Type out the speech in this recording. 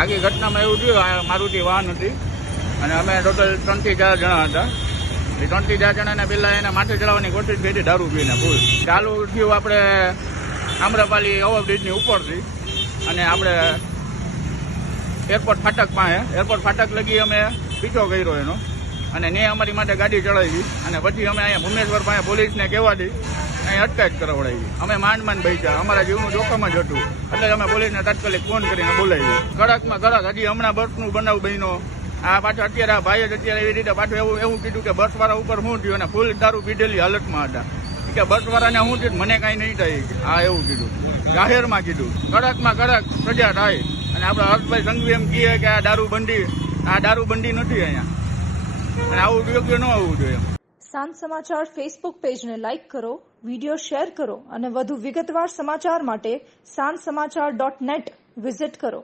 આખી ઘટનામાં એવું થયું, મારુતિ વાહન હતી અને અમે ટોટલ 3 થી 4 જણા હતા. એ 3 થી 4 જણાને પેલા એને માથે ચડાવવાની કોશિશ કરી દારૂ પીને ફૂલ. ચાલુ થયું આપણે આમ્રપાલી ઓવરબ્રિજની ઉપરથી અને આપણે એરપોર્ટ ફાટક પાસે, એરપોર્ટ ફાટક લગી અમે પીછો કર્યો એનો અને ને અમારી માટે ગાડી ચડાવી અને પછી અમે અહીંયા ભુવનેશ્વર પાસે પોલીસને કહેવાથી અહીં અટકાયત કરાવડાવી. અમે માંડ બચ્યા, અમારા જીવનું જોખમ જ હતું એટલે અમે પોલીસને તાત્કાલિક ફોન કરીને બોલાવી. કડકમાં કડક હજી હમણાં બસનું બનાવ બન્યો. આ પાછો અત્યારે આ ભાઈ જ અત્યારે એવી રીતે પાછું એવું કીધું કે બસવાળા ઉપર શું થયું અને ફૂલ દારૂ પીધેલી હાલતમાં હતા કે બસવાળાને શું થયું મને કાંઈ નહીં થાય. હા એવું કીધું, જાહેરમાં કીધું. કડકમાં કડક સજા થાય અને આપણે હર્ષભાઈ સંઘવી એમ કહીએ કે આ દારૂબંધી નથી અહીંયા અને આવું યોગ્ય ન આવવું જોઈએ. સાંજ સમાચાર ફેસબુક પેજને લાઇક કરો, વિડીયો શેર કરો અને વધુ વિગતવાર સમાચાર માટે sanssamachar.net વિઝિટ કરો.